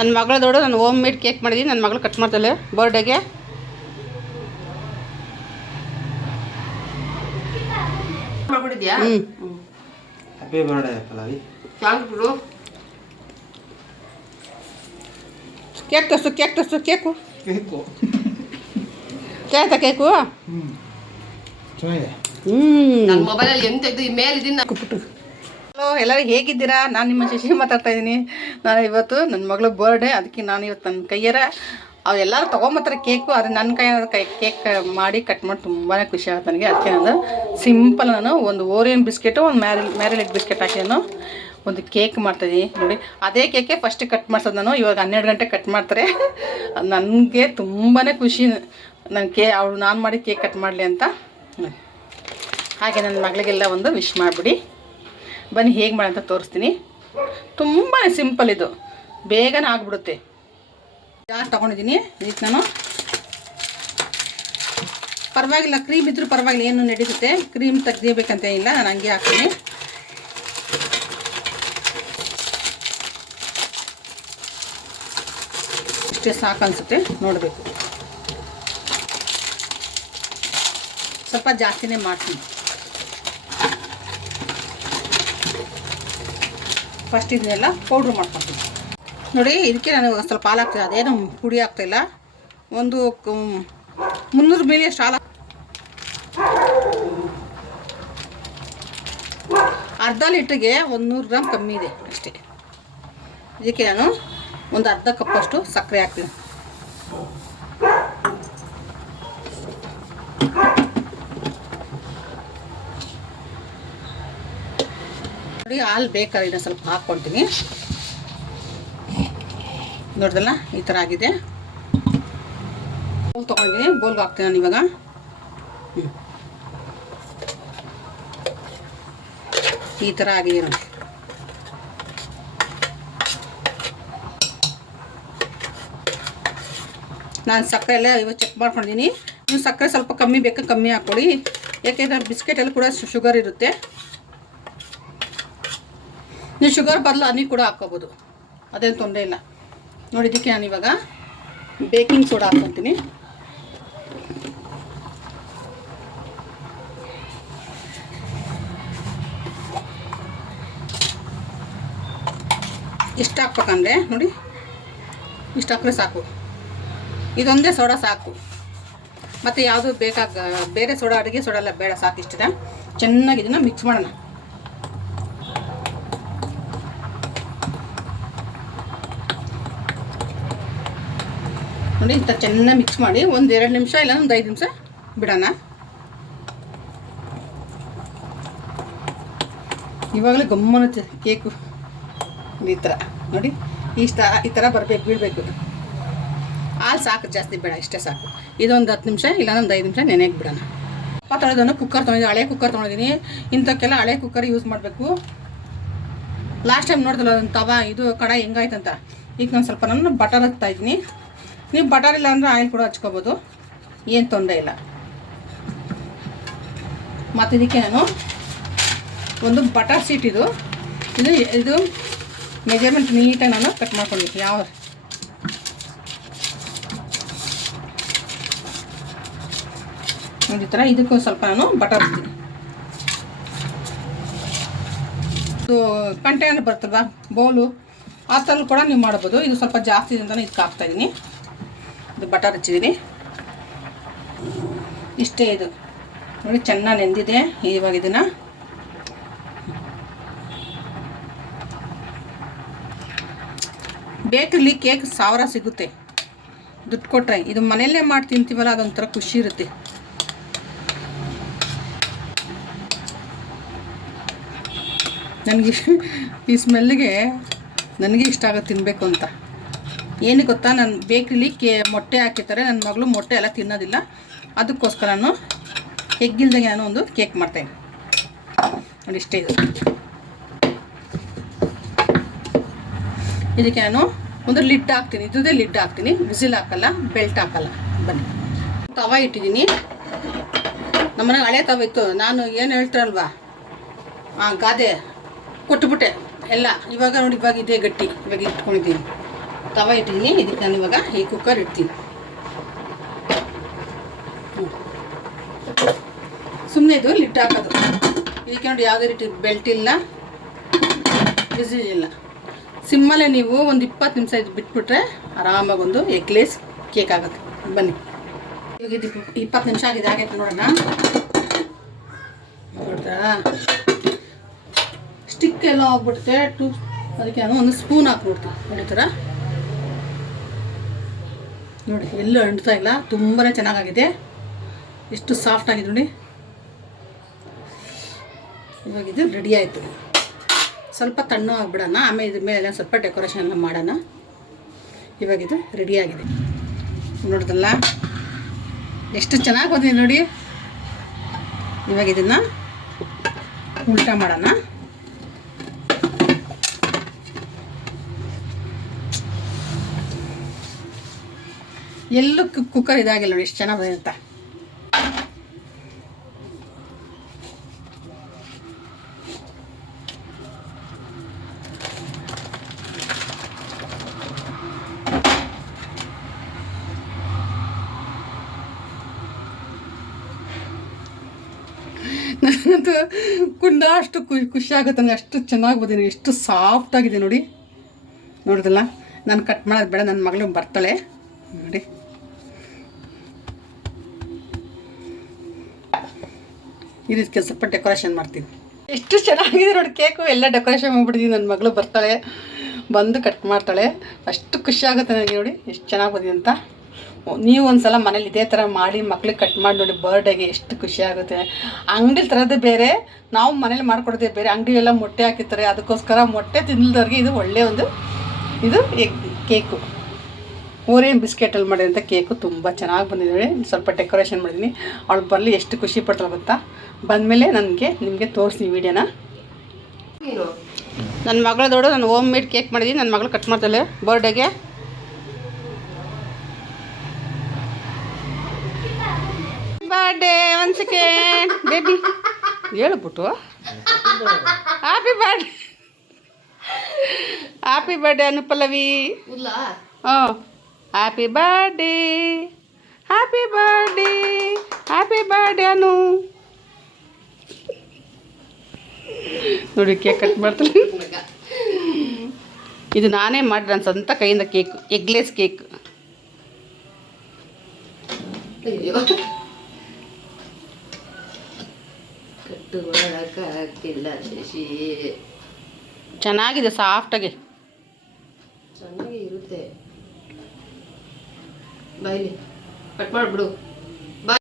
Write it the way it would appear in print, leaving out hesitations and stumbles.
ನನ್ನ ಮಗಳ ದೊಡ್ಡ ನಾನು ಹೋಮ್ ಮೇಡ್ ಕೇಕ್ ಮಾಡಿದ್ದೀನಿ. ನನ್ನ ಮಗಳು ಕಟ್ ಮಾಡ್ತಾಳೆ ಬರ್ಡೇಗೆ. ಕೇಕ್ ತೋರಿಸು ಕೇಕು ಕೇಳ್ತಾ ಕೇಕು. ನನ್ನ ಮೊಬೈಲಲ್ಲಿ ಹೆಂಗೆ ತೆಗೆದು ಈ ಮೇಲೆ ಇದೀನಿ. ಹಲೋ, ಎಲ್ಲರೂ ಹೇಗಿದ್ದೀರಾ? ನಾನು ನಿಮ್ಮ ಶಶಿ ಮಾತಾಡ್ತಾ ಇದ್ದೀನಿ. ನಾನು ಇವತ್ತು ನನ್ನ ಮಗಳ ಬರ್ಡೇ, ಅದಕ್ಕೆ ನಾನು ಇವತ್ತು ನನ್ನ ಕೈಯಾರ ಅವೆಲ್ಲರೂ ತೊಗೊಂಬತ್ತಾರೆ ಕೇಕು. ಅದು ನನ್ನ ಕೈ ಕೇಕ್ ಮಾಡಿ ಕಟ್ ಮಾಡಿ ತುಂಬಾ ಖುಷಿ ಆಗುತ್ತೆ ನನಗೆ. ಅದಕ್ಕೆ ನಾನು ಸಿಂಪಲ್ ನಾನು ಒಂದು ಓರಿಯನ್ ಬಿಸ್ಕೆಟು, ಒಂದು ಮ್ಯಾರಿಲೇಟ್ ಬಿಸ್ಕೆಟ್ ಹಾಕಿ ನಾನು ಒಂದು ಕೇಕ್ ಮಾಡ್ತಾಯಿದ್ದೀನಿ ನೋಡಿ. ಅದೇ ಕೇಕೆ ಫಸ್ಟ್ ಕಟ್ ಮಾಡ್ಸೋದು ನಾನು. ಇವಾಗ 12 ಗಂಟೆ ಕಟ್ ಮಾಡ್ತಾರೆ. ನನಗೆ ತುಂಬಾ ಖುಷಿ ಅವಳು ನಾನು ಮಾಡಿ ಕೇಕ್ ಕಟ್ ಮಾಡಲಿ ಅಂತ. ಹಾಗೆ ನನ್ನ ಮಗಳಿಗೆಲ್ಲ ಒಂದು ವಿಶ್ ಮಾಡಿಬಿಡಿ. ಬನ್ನಿ ಹೇಗೆ ಮಾಡೋಂತ ತೋರಿಸ್ತೀನಿ. ತುಂಬಾ ಸಿಂಪಲ್, ಇದು ಬೇಗನೆ ಆಗಿಬಿಡುತ್ತೆ. ಜಾಸ್ತಿ ತೊಗೊಂಡಿದ್ದೀನಿ. ಇದಕ್ಕೆ ನಾನು ಪರವಾಗಿಲ್ಲ, ಕ್ರೀಮ್ ಇದ್ರೂ ಪರವಾಗಿಲ್ಲ, ಏನು ನಡೀತುತ್ತೆ. ಕ್ರೀಮ್ ತೆಗ್ದಿಬೇಕಂತ ಇಲ್ಲ, ನಾನು ಹಂಗೆ ಹಾಕ್ತೀನಿ. ಇಷ್ಟೇ ಸಾಕು ಅನಿಸುತ್ತೆ, ನೋಡಬೇಕು. ಸ್ವಲ್ಪ ಜಾಸ್ತಿನೇ ಮಾಡ್ತೀನಿ. ಫಸ್ಟ್ ಇದನ್ನೆಲ್ಲ ಪೌಡ್ರ್ ಮಾಡ್ಕೊತೀನಿ ನೋಡಿ. ಇದಕ್ಕೆ ನಾನು ಸ್ವಲ್ಪ ಹಾಲು ಹಾಕ್ತೀನಿ, ಅದೇನು ಪುಡಿ ಆಗ್ತಾಯಿಲ್ಲ. ಒಂದು 300 ml ಅಷ್ಟು ಹಾಲು, ಅರ್ಧ ಲೀಟ್ರಿಗೆ 100 ಗ್ರಾಮ್ ಕಮ್ಮಿ ಇದೆ ಅಷ್ಟೇ. ಇದಕ್ಕೆ ನಾನು ಒಂದು ಅರ್ಧ ಕಪ್ಪಷ್ಟು ಸಕ್ಕರೆ ಹಾಕ್ತೀನಿ. ನೋಡಿ, ಹಾಲು ಬೇಕಾದ್ರೆ ಇನ್ನೂ ಸ್ವಲ್ಪ ಹಾಕ್ಕೊಳ್ತೀನಿ. ನೋಡ್ದಲ್ಲ, ಈ ಥರ ಆಗಿದೆ. ಬೋಲ್ ತೊಗೊಂಡಿದ್ದೀನಿ, ಬೋಲ್ಗೆ ಹಾಕ್ತೀನಿ ನಾನು ಇವಾಗ. ಈ ಥರ ಆಗಿದೆ ನೋಡಿ. ನಾನು ಸಕ್ಕರೆ ಎಲ್ಲ ಇವತ್ತು ಚೆಕ್ ಮಾಡ್ಕೊಂಡಿದ್ದೀನಿ. ನೀವು ಸಕ್ಕರೆ ಸ್ವಲ್ಪ ಕಮ್ಮಿ ಬೇಕಾ ಕಮ್ಮಿ ಹಾಕ್ಕೊಳ್ಳಿ, ಯಾಕೆಂದರೆ ಬಿಸ್ಕೆಟಲ್ಲಿ ಕೂಡ ಶುಗರ್ ಇರುತ್ತೆ. ನೀವು ಶುಗರ್ ಬದಲು ಹನಿ ಕೂಡ ಹಾಕ್ಕೋಬೋದು, ಅದೇನು ತೊಂದರೆ ಇಲ್ಲ ನೋಡಿ. ಇದಕ್ಕೆ ನಾನು ಇವಾಗ ಬೇಕಿಂಗ್ ಸೋಡಾ ಹಾಕ್ಕೊತೀನಿ. ಇಷ್ಟು ಹಾಕ್ಬೇಕಂದ್ರೆ ನೋಡಿ, ಇಷ್ಟು ಹಾಕ್ರೆ ಸಾಕು. ಇದೊಂದೇ ಸೋಡಾ ಸಾಕು, ಮತ್ತು ಯಾವುದು ಬೇರೆ ಸೋಡಾ, ಅಡುಗೆ ಸೋಡಾ ಎಲ್ಲ ಬೇಡ, ಸಾಕು. ಇಷ್ಟದ ಚೆನ್ನಾಗಿ ಇದನ್ನು ಮಿಕ್ಸ್ ಮಾಡೋಣ. ನೋಡಿ, ಇಂಥ ಚೆನ್ನಾಗಿ ಮಿಕ್ಸ್ ಮಾಡಿ ಒಂದು 2 ನಿಮಿಷ ಇಲ್ಲ ಒಂದು 5 ನಿಮಿಷ ಬಿಡೋಣ. ಇವಾಗಲೇ ಗಮ್ಮನುತ್ತೆ ಕೇಕು. ಈ ಥರ ನೋಡಿ, ಈ ಥರ ಬರಬೇಕು, ಬೀಳಬೇಕು. ಹಾಲು ಸಾಕು, ಜಾಸ್ತಿ ಬೇಡ, ಇಷ್ಟೇ ಸಾಕು. ಇದೊಂದು 10 ನಿಮಿಷ ಇಲ್ಲ ಒಂದು 5 ನಿಮಿಷ ನೆನೆಗೆ ಬಿಡೋಣ. ತೊಳೆದನ್ನು ಕುಕ್ಕರ್ ತೊಗೊಂಡಿದ್ದೀನಿ, ಹಳೆ ಕುಕ್ಕರ್ ತೊಗೊಂಡಿದ್ದೀನಿ. ಇಂಥಕ್ಕೆಲ್ಲ ಹಳೆ ಕುಕ್ಕರ್ ಯೂಸ್ ಮಾಡಬೇಕು. ಲಾಸ್ಟ್ ಟೈಮ್ ನೋಡಿದಲ್ಲ ಒಂದು ತವಾ, ಇದು ಕಡಾಯಿ ಹೆಂಗಾಯ್ತಂತ. ಈಗ ನಾನು ಸ್ವಲ್ಪ ನಾನು ಬಟರ್ ಹಚ್ತಾಯಿದ್ದೀನಿ. ನೀವು ಬಟರ್ ಇಲ್ಲ ಅಂದರೆ ಆಯಿಲ್ ಕೂಡ ಹಚ್ಕೋಬೋದು, ಏನು ತೊಂದರೆ ಇಲ್ಲ. ಮತ್ತು ಇದಕ್ಕೆ ನಾನು ಒಂದು ಬಟರ್ ಶೀಟ್, ಇದು ಮೆಜರ್ಮೆಂಟ್ ನೀಟಾಗಿ ನಾನು ಕಟ್ ಮಾಡ್ಕೊಂಡಿದ್ದೀನಿ. ಯಾವ ಈ ಥರ ಇದಕ್ಕೂ ಸ್ವಲ್ಪ ನಾನು ಬಟರ್ ಹಾಕ್ತೀನಿ. ಇದು ಕಂಟೈನರ್ ಬರ್ತಲ್ವಾ, ಬೌಲು, ಆ ಥರ ಕೂಡ ನೀವು ಮಾಡ್ಬೋದು. ಇದು ಸ್ವಲ್ಪ ಜಾಸ್ತಿ ಅಂತಲೇ ಇದಕ್ಕೆ ಹಾಕ್ತಾಯಿದ್ದೀನಿ. ಇದು ಬಟರ್ ಹಚ್ಚಿದ್ದೀನಿ. ಇಷ್ಟೇ, ಇದು ನೋಡಿ ಚೆನ್ನಾಗಿ ನೆಂದಿದೆ. ಇವಾಗ ಇದನ್ನು ಬೇಕಲ್ಲಿ ಕೇಕ್ 1000 ಸಿಗುತ್ತೆ ದುಡ್ಡು ಕೊಟ್ಟರೆ. ಇದು ಮನೆಯಲ್ಲೇ ಮಾಡಿ ತಿಂತೀವಲ್ಲ, ಅದೊಂಥರ ಖುಷಿ ಇರುತ್ತೆ. ನನಗೆ ಈ ಸ್ಮೆಲ್ಲಿಗೆ ನನಗೆ ಇಷ್ಟ ಆಗುತ್ತೆ ತಿನ್ನಬೇಕು ಅಂತ. ಏನು ಗೊತ್ತಾ, ನಾನು ಬೇಕ್ರಿಲಿ ಮೊಟ್ಟೆ ಹಾಕಿರ್ತಾರೆ. ನನ್ನ ಮಗಳು ಮೊಟ್ಟೆ ಎಲ್ಲ ತಿನ್ನೋದಿಲ್ಲ, ಅದಕ್ಕೋಸ್ಕರ ನಾನು ಎಗ್ಗಿಲ್ದಂಗೆ ನಾನು ಒಂದು ಕೇಕ್ ಮಾಡ್ತೇನೆ ನೋಡಿ. ಇಷ್ಟೇ ಇದು. ಇದಕ್ಕೆ ನಾನು ಒಂದು ಲಿಡ್ ಹಾಕ್ತೀನಿ, ಇದ್ರದ್ದೇ ಲಿಡ್ ಹಾಕ್ತೀನಿ. ವಿಸಿಲ್ ಹಾಕಲ್ಲ, ಬೆಲ್ಟ್ ಹಾಕಲ್ಲ. ಬನ್ನಿ, ತವ ಇಟ್ಟಿದ್ದೀನಿ. ನಮ್ಮನೆ ಹಳೆ ತವ ಇತ್ತು, ನಾನು ಏನು ಹೇಳ್ತಾರಲ್ವಾ, ಗಾದೆ ಕೊಟ್ಟುಬಿಟ್ಟೆ ಎಲ್ಲ. ಇವಾಗ ನೋಡಿ, ಇವಾಗ ಇದೇ ಗಟ್ಟಿ, ಇವಾಗ ಇಟ್ಕೊಂಡಿದ್ದೀನಿ. ತವ ಇಟ್ಟಿದ್ದೀನಿ. ಇದಕ್ಕೆ ನಾನು ಇವಾಗ ಈ ಕುಕ್ಕರ್ ಇಡ್ತೀನಿ. ಸುಮ್ಮನೆ ಇದು ಲಿಡ್ ಹಾಕೋದು. ಇದಕ್ಕೆ ನೋಡಿ ಯಾವುದೇ ರೀತಿ ಬೆಲ್ಟ್ ಇಲ್ಲ, ಬಿಸಿಲ್ ಇಲ್ಲ. ಸಿಮ್ಮಲ್ಲೇ ನೀವು ಒಂದು 20 ನಿಮಿಷ ಇದು ಬಿಟ್ಬಿಟ್ರೆ ಆರಾಮಾಗಿ ಒಂದು ಎಗ್ಲೇಸ್ ಕೇಕ್ ಆಗುತ್ತೆ. ಬನ್ನಿ, ಇವಾಗ ಇದು 20 ನಿಮಿಷ ಆಗಿದೆ. ಆಗೈತೆ ನೋಡೋಣ. ನೋಡ್ತಾ ಸ್ಟಿಕ್ ಎಲ್ಲ ಹೋಗ್ಬಿಡುತ್ತೆ. ಅದಕ್ಕೆ ನಾನು ಒಂದು ಸ್ಪೂನ್ ಹಾಕ್ಬಿಡ್ತೀನಿ. ನೋಡಿ ಥರ ನೋಡಿ, ಎಲ್ಲೂ ಅಂಟ್ತಾ ಇಲ್ಲ. ತುಂಬಾ ಚೆನ್ನಾಗಾಗಿದೆ. ಎಷ್ಟು ಸಾಫ್ಟ್ ಆಗಿದೆ ನೋಡಿ. ಇವಾಗ ಇದು ರೆಡಿ ಆಯಿತು. ಸ್ವಲ್ಪ ತಣ್ಣು ಆಗಿಬಿಡೋಣ, ಆಮೇಲೆ ಇದ್ರ ಮೇಲೆ ಸ್ವಲ್ಪ ಡೆಕೋರೇಷನ್ ಎಲ್ಲ ಮಾಡೋಣ. ಇವಾಗ ಇದು ರೆಡಿಯಾಗಿದೆ. ನೋಡಿದಲ್ಲ ಎಷ್ಟು ಚೆನ್ನಾಗಿ ಬಂದಿದೆ ನೋಡಿ. ಇವಾಗ ಇದನ್ನು ಉಲ್ಟಾ ಮಾಡೋಣ. ಎಲ್ಲೂ ಕುಕ್ಕರ್ ಇದಾಗಿಲ್ಲ ನೋಡಿ, ಎಷ್ಟು ಚೆನ್ನಾಗಿ ಬಂದಿರುತ್ತೆ. ನನ್ನದು ಕುಂಡ ಅಷ್ಟು ಖುಷಿ ಆಗುತ್ತೆ ನನಗೆ. ಅಷ್ಟು ಚೆನ್ನಾಗಿ ಬಂದಿದೆ, ಎಷ್ಟು ಸಾಫ್ಟಾಗಿದೆ ನೋಡಿ. ನೋಡಿದಲ್ಲ, ನಾನು ಕಟ್ ಮಾಡೋದು ಬೇಡ, ನನ್ನ ಮಗಳು ಬರ್ತಾಳೆ ನೋಡಿ. ಇದಕ್ಕೆ ಸ್ವಲ್ಪ ಡೆಕೋರೇಷನ್ ಮಾಡ್ತೀನಿ. ಎಷ್ಟು ಚೆನ್ನಾಗಿದೆ ನೋಡಿ ಕೇಕು. ಎಲ್ಲ ಡೆಕೋರೇಷನ್ ಮಾಡಿಬಿಟ್ಟಿದ್ದೀನಿ. ನನ್ನ ಮಗಳು ಬರ್ತಾಳೆ, ಬಂದು ಕಟ್ ಮಾಡ್ತಾಳೆ. ಅಷ್ಟು ಖುಷಿ ಆಗುತ್ತೆ ನನಗೆ ನೋಡಿ, ಎಷ್ಟು ಚೆನ್ನಾಗಿ ಬಂದಿದೆ ಅಂತ. ನೀವು ಒಂದು ಸಲ ಮನೇಲಿ ಇದೇ ಥರ ಮಾಡಿ ಮಕ್ಳಿಗೆ ಕಟ್ ಮಾಡಿ ನೋಡಿ, ಬರ್ಡೇಗೆ ಎಷ್ಟು ಖುಷಿ ಆಗುತ್ತೆ. ಅಂಗಡಿ ತರೋದೇ ಬೇರೆ, ನಾವು ಮನೇಲಿ ಮಾಡ್ಕೊಡೋದೇ ಬೇರೆ. ಅಂಗಡಿಯೆಲ್ಲ ಮೊಟ್ಟೆ ಹಾಕಿರ್ತಾರೆ, ಅದಕ್ಕೋಸ್ಕರ ಮೊಟ್ಟೆ ತಿನ್ನಲ್ದವ್ರಿಗೆ ಇದು ಒಳ್ಳೆಯ ಒಂದು ಇದು ಎಗ್ ಕೇಕು. ಓರಿಯನ್ ಬಿಸ್ಕೆಟಲ್ಲಿ ಮಾಡಿರೋಂಥ ಕೇಕು ತುಂಬ ಚೆನ್ನಾಗಿ ಬಂದಿದೆ. ಸ್ವಲ್ಪ ಡೆಕೋರೇಷನ್ ಮಾಡಿದ್ದೀನಿ. ಅವಳು ಬರಲಿ ಎಷ್ಟು ಖುಷಿ ಪಡ್ತಾಳೆ ಗೊತ್ತಾ. ಬಂದಮೇಲೆ ನಿಮಗೆ ತೋರಿಸ್ತೀನಿ ವೀಡಿಯೋನ. ನನ್ನ ಮಗಳ ದೊಡ್ಡ ನಾನು ಹೋಮ್ ಮೇಡ್ ಕೇಕ್ ಮಾಡಿದ್ದೀನಿ. ನನ್ನ ಮಗಳು ಕಟ್ ಮಾಡ್ತಾಳೆ ಬರ್ಡೇಗೆ. ಬರ್ಡೇ ಒಂದು ಸೆಕೆಂಡ್ ಬೇಬಿ ಹೇಳ್ಬಿಟ್ಟು happy birthday, happy birthday Anupallavi. ಹಾಂ, happy birthday, happy birthday, happy birthday Anu. ನೋಡಿ ಕೇಕ್ ಕಟ್ ಮಾಡ್ತಾಳೆ. ಇದು ನಾನೇ ಮಾಡಿ ನನ್ನ ಸ್ವಂತ ಕೈಯಿಂದ ಕೇಕ್, ಎಗ್ಲೆಸ್ ಕೇಕ್. ಚೆನ್ನಾಗಿದೆ, ಸಾಫ್ಟಾಗಿ ಚೆನ್ನಾಗಿ ಇರುತ್ತೆ. ಬೈಲಿ ಕಟ್ ಮಾಡಿಬಿಡು.